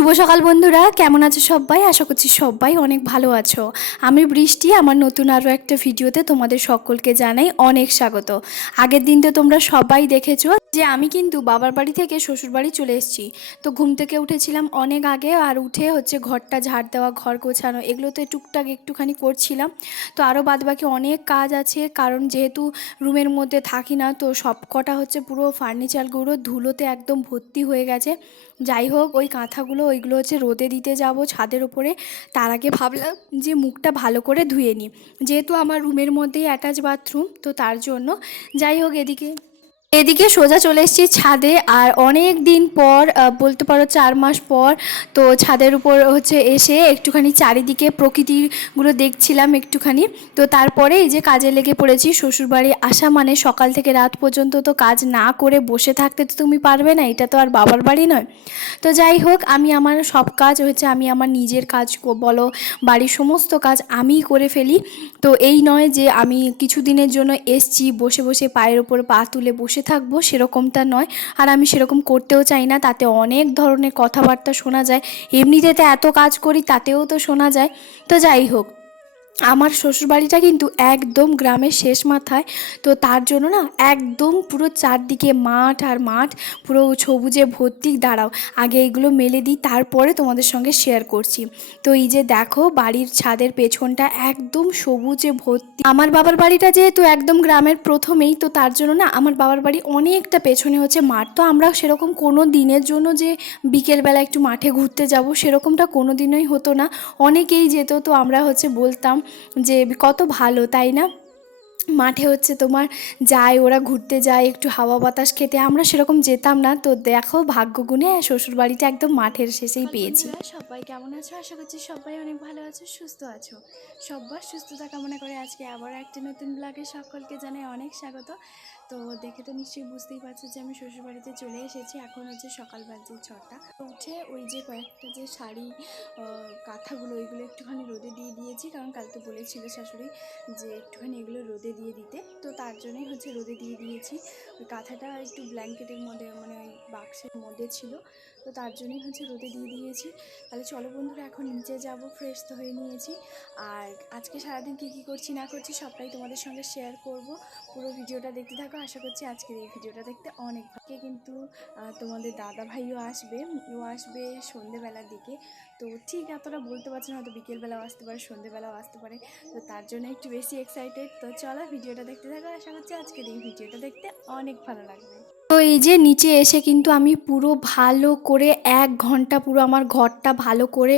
শুভ সকাল বন্ধুরা, কেমন আছো সবাই? আশা করছি সবাই অনেক ভালো আছো। আমি বৃষ্টি, আমার নতুন আরও একটা ভিডিওতে তোমাদের সকলকে জানাই অনেক স্বাগত। আগের দিন তো তোমরা সবাই দেখেছ যে আমি কিন্তু বাবার বাড়ি থেকে শ্বশুর বাড়ি চলে এসেছি। তো ঘুম থেকে উঠেছিলাম অনেক আগে আর উঠে হচ্ছে ঘরটা ঝাড় দেওয়া, ঘর গোছানো এগুলোতে টুকটাক একটুখানি করছিলাম। তো আরও বাদবাকি অনেক কাজ আছে, কারণ যেহেতু রুমের মধ্যে থাকি না, তো সব কটা হচ্ছে পুরো ফার্নিচারগুলো ধুলোতে একদম ভর্তি হয়ে গেছে। যাই হোক, ওই কাঁথাগুলো, ওইগুলো হচ্ছে রোদে দিতে যাব ছাদের ওপরে। তার আগে ভাবলাম যে মুখটা ভালো করে ধুয়ে নিই। যেহেতু আমার রুমের মধ্যেই অ্যাটাচ বাথরুম তো তার জন্য। যাই হোক, এদিকে এদিকে সোজা চলে এসেছি ছাদে আর অনেক দিন পর বলতে পারো চার মাস পর, তো ছাদের উপর হচ্ছে এসে একটুখানি চারিদিকে প্রকৃতিগুলো দেখছিলাম একটুখানি। তো তারপরে এই যে কাজে লেগে পড়েছি, শ্বশুরবাড়ি আসা মানে সকাল থেকে রাত পর্যন্ত তো কাজ না করে বসে থাকতে তো তুমি পারবে না, এটা তো আর বাবার বাড়ি নয়। তো যাই হোক, আমি আমার সব কাজ হচ্ছে আমি আমার নিজের কাজ বলো, বাড়ির সমস্ত কাজ আমিই করে ফেলি। তো এই নয় যে আমি কিছু দিনের জন্য এসছি, বসে বসে পায়ের ওপর পা তুলে বসে থাকব সেরকমটা নয়। আর আমি সেরকম করতেও চাই না, তাতে অনেক ধরনের কথাবার্তা শোনা যায়। এমনিতে এত কাজ করি, তাতেও তো শোনা যায়। তো যাই হোক আমার শ্বশুরবাড়িটা কিন্তু একদম গ্রামের শেষ মাথায়। তো তার জন্য না একদম পুরো চারদিকে মাঠ আর মাঠ, পুরো সবুজে ভর্তি। দাঁড়াও, আগে এইগুলো মেলে দিই, তারপরে তোমাদের সঙ্গে শেয়ার করছি। তো এই যে দেখো, বাড়ির ছাদের পেছনটা একদম সবুজে ভর্তি। আমার বাবার বাড়িটা যেহেতু একদম গ্রামের প্রথমেই, তো তার জন্য না আমার বাবার বাড়ি অনেকটা পেছনে হচ্ছে মাঠ। তো আমরা সেরকম কোনো দিনের জন্য যে বিকেলবেলা একটু মাঠে ঘুরতে যাব, সেরকমটা কোনো দিনই হতো না। অনেকেই যেত, তো আমরা হচ্ছে বলতাম যে কত ভালো তাই না? মাঠে হচ্ছে তোমার যায় ওরা ঘুরতে যায় একটু হাওয়া বাতাস খেতে। আমরা সেরকম যেতাম না। তো দেখো ভাগ্যগুণে শ্বশুর বাড়িটা একদম মাঠের শেষেই পেয়েছি। সবাই কেমন আছো? আশা করছি সবাই অনেক ভালো আছো সুস্থ আছো। সবার সুস্থতা কামনা করে আজকে আবার একটা নতুন ব্লগে সকলকে জানাই অনেক স্বাগত। তো দেখে তো নিশ্চয়ই বুঝতেই পারছ যে আমি শ্বশুরবাড়িতে চলে এসেছি। এখন হচ্ছে সকাল বাজে ছটা। উঠে ওই যে কয়েকটা যে শাড়ি কাঁথাগুলো, ওইগুলো একটুখানি রোদে দিয়ে দিয়েছি। কারণ কাল তো বলেছিল শাশুড়ি যে একটুখানি এগুলো রোদে দিয়ে দিতে। তো তার জন্যই হচ্ছে রোদে দিয়ে দিয়েছি। ওই কাঁথাটা একটু ব্ল্যাঙ্কেটের মধ্যে মানে ওই বাক্সের মধ্যে ছিল। তো তার জন্যই হচ্ছে রোদে দিয়ে দিয়েছি। তাহলে চলো বন্ধুরা, এখন নিচে যাব ফ্রেশ তো হয়ে নিয়েছি। আর আজকে সারাদিন কী কী করছি, না করছি সবটাই তোমাদের সঙ্গে শেয়ার করব। পুরো ভিডিওটা দেখতে থাকো, আশা করছি আজকের এই ভিডিওটা দেখতে অনেক ভালো। কিন্তু তোমাদের দাদা ভাইও আসবে ও আসবে সন্ধেবেলার দিকে। তো ঠিক এতটা বলতে পারছি না, হয়তো বিকেলবেলাও আসতে পারে, সন্ধেবেলাও আসতে পারে, তো তার জন্য একটু বেশি এক্সাইটেড তো চলো ভিডিওটা দেখতে থাকো, আশা করছি আজকের এই ভিডিওটা দেখতে অনেক ভালো লাগবে। তো এই যে নিচে এসে কিন্তু আমি পুরো ভালো করে এক ঘণ্টা পুরো আমার ঘরটা ভালো করে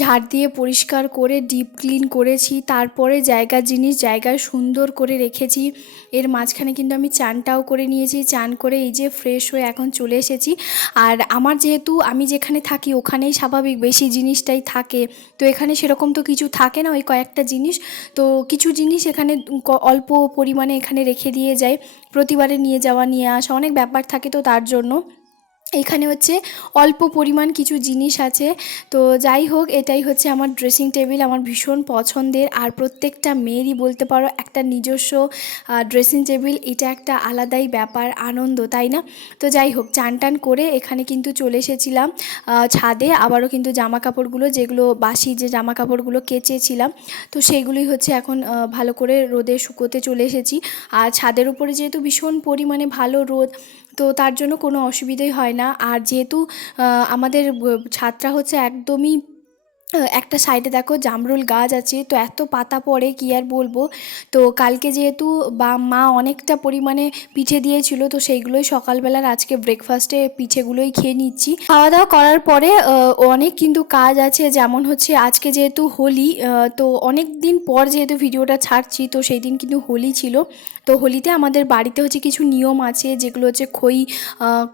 ঝাড় দিয়ে পরিষ্কার করে ডিপ ক্লিন করেছি, তারপরে জায়গার জিনিস জায়গায় সুন্দর করে রেখেছি। এর মাঝখানে কিন্তু আমি চানটাও করে নিয়েছি, চান করে এই যে ফ্রেশ হয়ে এখন চলে এসেছি। আর আমার যেহেতু আমি যেখানে থাকি ওখানেই স্বাভাবিক, বেশি জিনিসটাই থাকে। তো এখানে সেরকম তো কিছু থাকে না ওই কয়েকটা জিনিস। তো কিছু জিনিস এখানে অল্প পরিমাণে এখানে রেখে দিয়ে যায়। প্রতিবারে নিয়ে যাওয়া, নিয়ে আসা অনেক ব্যাপার থাকে তো তার জন্য। এখানে হচ্ছে অল্প পরিমাণ কিছু জিনিস আছে। তো যাই হোক, এটাই হচ্ছে আমার ড্রেসিং টেবিল আমার ভীষণ পছন্দের। আর প্রত্যেকটা মেয়েরই বলতে পারো, একটা নিজস্ব ড্রেসিং টেবিল এটা একটা আলাদাই ব্যাপার, আনন্দ, তাই না? তো যাই হোক, চান টান করে এখানে কিন্তু চলে এসেছিলাম ছাদে। আবারও কিন্তু জামা কাপড়গুলো যেগুলো বাসি যে জামা কাপড়গুলো কেচেছিলাম, তো সেইগুলোই হচ্ছে এখন ভালো করে রোদে শুকোতে চলে এসেছি। আর ছাদের উপরে যেহেতু ভীষণ পরিমাণে ভালো রোদ তো তার জন্য কোনো অসুবিধাই হয় না। আর যেহেতু আমাদের ছাত্রা হচ্ছে একদমই একটা সাইডে দেখো জামরুল গাছ আছে, তো এত পাতা পড়ে, কি আর বলব? তো কালকে যেহেতু বা মা অনেকটা পরিমাণে পিঠে দিয়েছিল, তো সেইগুলোই সকালবেলার আজকে ব্রেকফাস্টে পিঠেগুলোই খেয়ে নিচ্ছি। খাওয়া দাওয়া করার পরে অনেক কিন্তু কাজ আছে, যেমন হচ্ছে আজকে যেহেতু হোলি তো অনেক দিন পর যেহেতু ভিডিওটা ছাড়ছি, তো সেই দিন কিন্তু হোলি ছিল। তো হোলিতে আমাদের বাড়িতে হচ্ছে কিছু নিয়ম আছে, যেগুলো হচ্ছে খই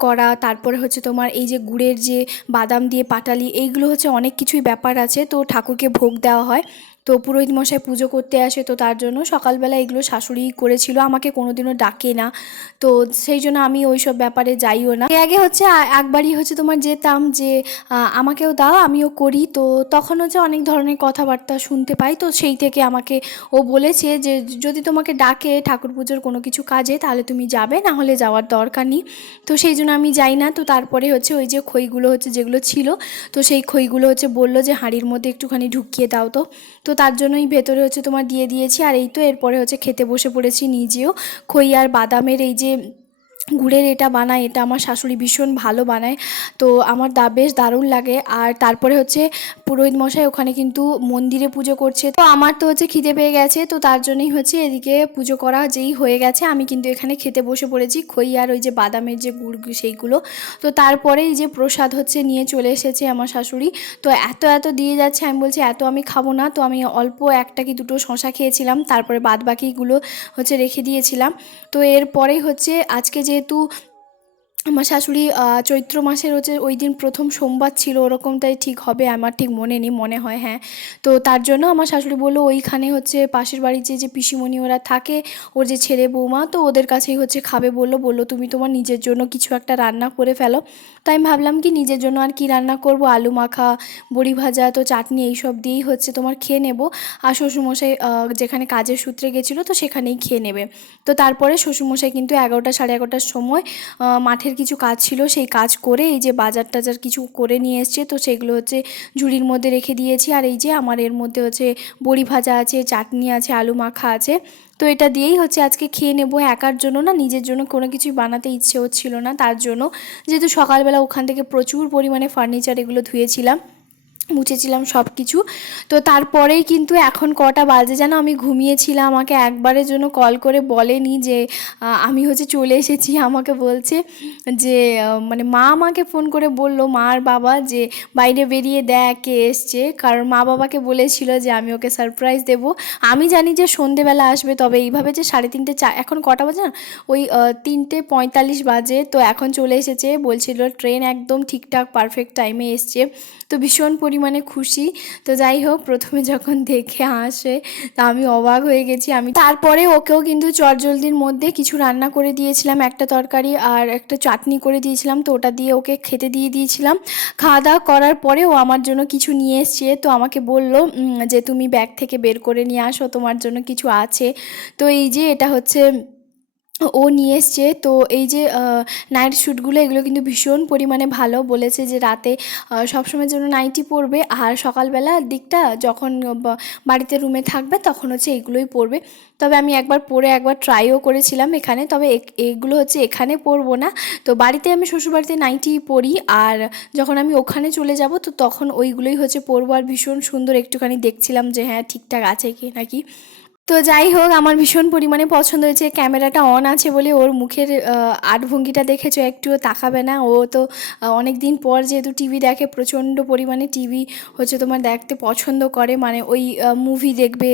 করা, তারপরে হচ্ছে তোমার এই যে গুড়ের যে বাদাম দিয়ে পাটালি, এইগুলো হচ্ছে অনেক কিছুই ব্যাপার আছে তো ঠাকুরকে ভোগ দেওয়া হয়। তো পুরোহিত মশাই পুজো করতে আসে, তো তার জন্য সকালবেলা এগুলো শাশুড়ি করেছিল, আমাকে কোনোদিনও ডাকে না। তো সেই জন্য আমি ওই সব ব্যাপারে যাইও না। আগে হচ্ছে একবারই হচ্ছে তোমার যেতাম যে আমাকেও দাও, আমিও করি। তো তখন হচ্ছে অনেক ধরনের কথাবার্তা শুনতে পাই। তো সেই থেকে আমাকে ও বলেছে যে, যদি তোমাকে ডাকে ঠাকুর পুজোর কোনো কিছু কাজে, তাহলে তুমি যাবে, না হলে যাওয়ার দরকার নেই। তো সেই জন্য আমি যাই না। তো তারপরে হচ্ছে ওই যে খইগুলো হচ্ছে যেগুলো ছিল, তো সেই খইগুলো হচ্ছে বলল যে, হাঁড়ির মধ্যে একটুখানি ঢুকিয়ে দাও তো। তো তার জন্যই ভেতরে হচ্ছে তোমার দিয়ে দিয়েছি, আর এই তো এরপরে হচ্ছে খেতে বসে পড়েছি নিজেও। খই আর বাদামের এই যে গুড়ের এটা বানায়, এটা আমার শাশুড়ি ভীষণ ভালো বানায়। তো আমার দা বেশ দারুণ লাগে। আর তারপরে হচ্ছে পুরোহিত মশাই ওখানে কিন্তু মন্দিরে পুজো করছে। তো আমার তো হচ্ছে খিদে পেয়ে গেছে, তো তার জন্যই হচ্ছে এদিকে পুজো করা যেই হয়ে গেছে, আমি কিন্তু এখানে খেতে বসে পড়েছি। খই আর ওই যে বাদামের যে গুড় সেইগুলো। তো তারপরেই যে প্রসাদ হচ্ছে নিয়ে চলে এসেছে আমার শাশুড়ি। তো এত এত দিয়ে যাচ্ছে, আমি বলছি এত আমি খাব না। তো আমি অল্প একটা কি দুটো শশা খেয়েছিলাম, তারপরে বাদ বাকিগুলো হচ্ছে রেখে দিয়েছিলাম। তো এরপরেই হচ্ছে আজকে যেহেতু আমার শাশুড়ি চৈত্র মাসের হচ্ছে ওই দিন প্রথম সোমবার ছিল, ওরকমটাই ঠিক হবে, আমার ঠিক মনে নেই, মনে হয় হ্যাঁ। তো তার জন্য আমার শাশুড়ি বলল, ওইখানে হচ্ছে পাশের বাড়ির যে যে পিসিমণি ওরা থাকে, ওর যে ছেলে বৌমা, তো ওদের কাছেই হচ্ছে খাবে। বলল বলল, তুমি তোমার নিজের জন্য কিছু একটা রান্না করে ফেলো। তাই আমি ভাবলাম কি, নিজের জন্য আর কি রান্না করব? আলু মাখা, বড়ি ভাজা, তো চাটনি এইসব দিয়েই হচ্ছে তোমার খেয়ে নেব। আর শ্বশুরমশাই যেখানে কাজের সূত্রে গেছিল, তো সেখানেই খেয়ে নেবে। তো তারপরে শ্বশুরমশাই কিন্তু এগারোটা, সাড়ে এগারোটার সময় মাঠের কিছু কাজ ছিল, সেই কাজ করে এই যে বাজার টাজার কিছু করে নিয়ে এসছে, তো সেগুলো হচ্ছে ঝুড়ির মধ্যে রেখে দিয়েছি। আর এই যে আমার এর মধ্যে হচ্ছে বড়ি ভাজা আছে, চাটনি আছে, আলু মাখা আছে। তো এটা দিয়েই হচ্ছে আজকে খেয়ে নেব। একার জন্য না, নিজের জন্য কোনো কিছুই বানাতে ইচ্ছে হচ্ছিল না। তার জন্য যেহেতু সকালবেলা ওখান থেকে প্রচুর পরিমাণে ফার্নিচার এগুলো ধুয়েছিলাম। মুছেছিলাম সব কিছু তো তারপরেই কিন্তু এখন কটা বাজে যেন আমি ঘুমিয়েছিলাম, আমাকে একবারের জন্য কল করে বলেনি যে আমি হচ্ছে চলে এসেছি। আমাকে বলছে যে মানে মা আমাকে ফোন করে বলল, মা আর বাবা যে, বাইরে বেরিয়ে দেখ কে এসছে। কারণ মা বাবাকে বলেছিল যে, আমি ওকে সারপ্রাইজ দেব। আমি জানি যে সন্ধেবেলা আসবে, তবে এইভাবে যে সাড়ে তিনটে চা, এখন কটা বাজে না ওই তিনটে পঁয়তাল্লিশ বাজে, তো এখন চলে এসেছে। বলছিল, ট্রেন একদম ঠিকঠাক পারফেক্ট টাইমে এসছে। তো ভীষণ পরিমাণে খুশি। তো যাই হোক, প্রথমে যখন দেখে আসে তা আমি অবাক হয়ে গেছি। আমি তারপরে ওকেও কিন্তু চটজলদির মধ্যে কিছু রান্না করে দিয়েছিলাম, একটা তরকারি আর একটা চাটনি করে দিয়েছিলাম। তো ওটা দিয়ে ওকে খেতে দিয়ে দিয়েছিলাম। খাওয়া দাওয়া করার পরে ও আমার জন্য কিছু নিয়ে এসছে। তো আমাকে বলল যে তুমি ব্যাগ থেকে বের করে নিয়ে আসো, তোমার জন্য কিছু আছে। তো এই যে এটা হচ্ছে ও নিয়ে এসছে। তো এই যে নাইট শ্যুটগুলো এগুলো কিন্তু ভীষণ পরিমাণে ভালো। বলেছে যে রাতে সবসময়ের জন্য নাইটি পরবে। আর সকালবেলার দিকটা যখন বাড়িতে রুমে থাকবে, তখন হচ্ছে এগুলোই পরবে। তবে আমি একবার পরে একবার ট্রাইও করেছিলাম এখানে। তবে এগুলো হচ্ছে এখানে পরবো না। তো বাড়িতে আমি শ্বশুরবাড়িতে নাইটি পরি। আর যখন আমি ওখানে চলে যাব, তো তখন ওইগুলোই হচ্ছে পরবো। আর ভীষণ সুন্দর একটুখানি দেখছিলাম যে হ্যাঁ ঠিকঠাক আছে কি নাকি। তো যাই হোক আমার ভীষণ পরিমাণে পছন্দ হয়েছে। ক্যামেরাটা অন আছে বলে ওর মুখের আট ভঙ্গিটা দেখেছ একটুও তাকাবে না। ও তো অনেক দিন পর যেহেতু টিভি দেখে প্রচণ্ড পরিমাণে টিভি হচ্ছে তোমার দেখতে পছন্দ করে। মানে ওই মুভি দেখবে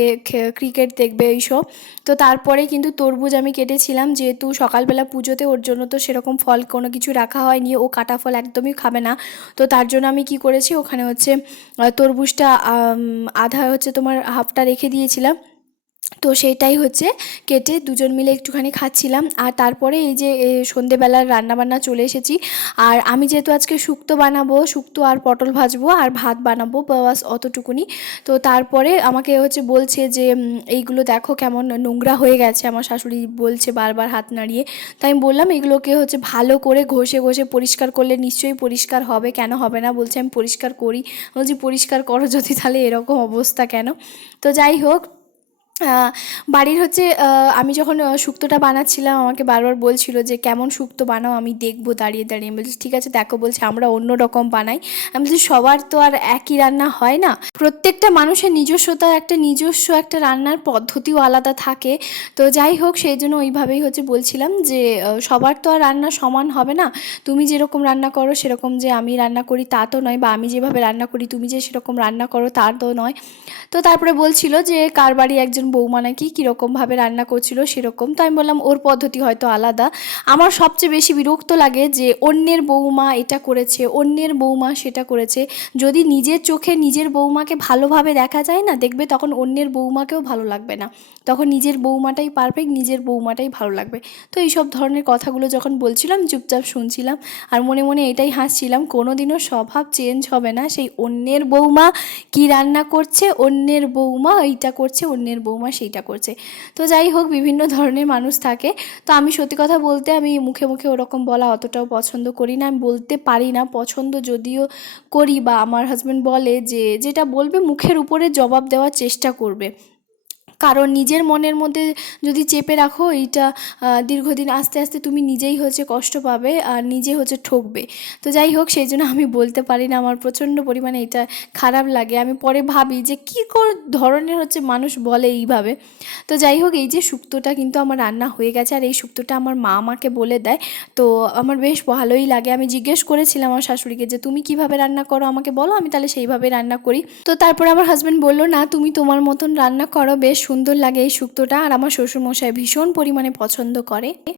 ক্রিকেট দেখবে এইসব তো তারপরে কিন্তু তরমুজ আমি কেটেছিলাম। যেহেতু সকালবেলা পুজোতে ওর জন্য তো সেরকম ফল কোনো কিছু রাখা হয়নি। ও কাটা ফল একদমই খাবে না। তো তার জন্য আমি কি করেছি? ওখানে হচ্ছে আহ, তরমুজটা আধা হচ্ছে তোমার হাফটা রেখে দিয়েছিলাম। তো সেটাই হচ্ছে, কেটে দুজন মিলে একটুখানি খাচ্ছিলাম। আর তারপরে এই যে সন্ধেবেলার রান্নাবান্না চলে এসেছি। আর আমি যেহেতু আজকে শুক্তো বানাবো, শুক্তো আর পটল ভাজবো আর ভাত বানাবো বাস অতটুকুনি। তো তারপরে আমাকে হচ্ছে বলছে যে এইগুলো দেখো কেমন নোংরা হয়ে গেছে, আমার শাশুড়ি বলছে বারবার হাত নাড়িয়ে। তাই আমি বললাম, এগুলোকে হচ্ছে ভালো করে ঘষে ঘষে পরিষ্কার করলে নিশ্চয়ই পরিষ্কার হবে। কেন হবে না? বলছে, আমি পরিষ্কার করি। বলছি, পরিষ্কার করো যদি, তাহলে এরকম অবস্থা কেন? তো যাই হোক বাড়ির হচ্ছে আমি যখন শুক্তোটা বানাচ্ছিলাম, আমাকে বারবার বলছিল যে, কেমন শুক্তো বানাও, আমি দেখব দাঁড়িয়ে দাঁড়িয়ে। আমি বলছি, ঠিক আছে, দেখো। বলছে, আমরা অন্য রকম বানাই। আমি বলছি, সবার তো আর একই রান্না হয় না? প্রত্যেকটা মানুষের নিজস্বতা একটা, নিজস্ব একটা রান্নার পদ্ধতিও আলাদা থাকে। তো যাই হোক, সেই জন্য ওইভাবেই হচ্ছে বলছিলাম যে সবার তো আর রান্না সমান হবে না। তুমি যেরকম রান্না করো, সেরকম যে আমি রান্না করি তা তো নয়, বা আমি যেভাবে রান্না করি, তুমি যে সেরকম রান্না করো তা তো নয়। তো তারপরে বলছিল যে, কার বাড়ি একজন বৌমা নাকি কীরকমভাবে রান্না করছিল সেরকম, তো আমি বললাম ওর পদ্ধতি হয়তো আলাদা। আমার সবচেয়ে বেশি বিরক্ত লাগে যে অন্যের বৌমা এটা করেছে, অন্যের বৌমা সেটা করেছে। যদি নিজের চোখে নিজের বৌমাকে ভালোভাবে দেখা যায় না, দেখবে তখন অন্যের বৌমাকেও ভালো লাগবে না। তখন নিজের বৌমাটাই পারফেক্ট নিজের বৌমাটাই ভালো লাগবে। তো এইসব ধরনের কথাগুলো যখন বলছিলাম, চুপচাপ শুনছিলাম আর মনে মনে এটাই হাসছিলাম কোনো দিনও স্বভাব চেঞ্জ হবে না। সেই অন্যের বৌমা কি রান্না করছে, অন্যের বৌমা এইটা করছে, অন্যের বৌমা সেইটা করছে। তো যাই হোক, বিভিন্ন ধরনের মানুষ থাকে। তো আমি সত্যি কথা বলতে আমি মুখে মুখে ওরকম বলা অতটাও পছন্দ করি না। আমি বলতে পারি না, পছন্দ যদিও করি বা আমার হাজব্যান্ড বলে যে, যেটা বলবে মুখের উপরে জবাব দেওয়ার চেষ্টা করবে। কারণ নিজের মনের মধ্যে যদি চেপে রাখো, এইটা দীর্ঘদিন আস্তে আস্তে তুমি নিজেই হচ্ছে কষ্ট পাবে আর নিজে হচ্ছে ঠকবে। তো যাই হোক, সেই জন্য আমি বলতে পারি না, আমার প্রচণ্ড পরিমাণে এটা খারাপ লাগে। আমি পরে ভাবি যে কী ধরনের হচ্ছে মানুষ বলে এইভাবে। তো যাই হোক, এই যে শুক্তোটা কিন্তু আমার রান্না হয়ে গেছে আর এই শুক্তোটা আমার মা আমাকে বলে দেয়। তো আমার বেশ ভালোই লাগে। আমি জিজ্ঞেস করেছিলাম আমার শাশুড়িকে যে, তুমি কীভাবে রান্না করো? আমাকে বলো, আমি তাহলে সেইভাবে রান্না করি। তো তারপরে আমার হাজব্যান্ড বলল, না, তুমি তোমার মতন রান্না করো, বেশ সুন্দর লাগে এই শুক্তোটা। আর আমার শ্বশুরমশাই ভীষণ পরিমাণে পছন্দ করে।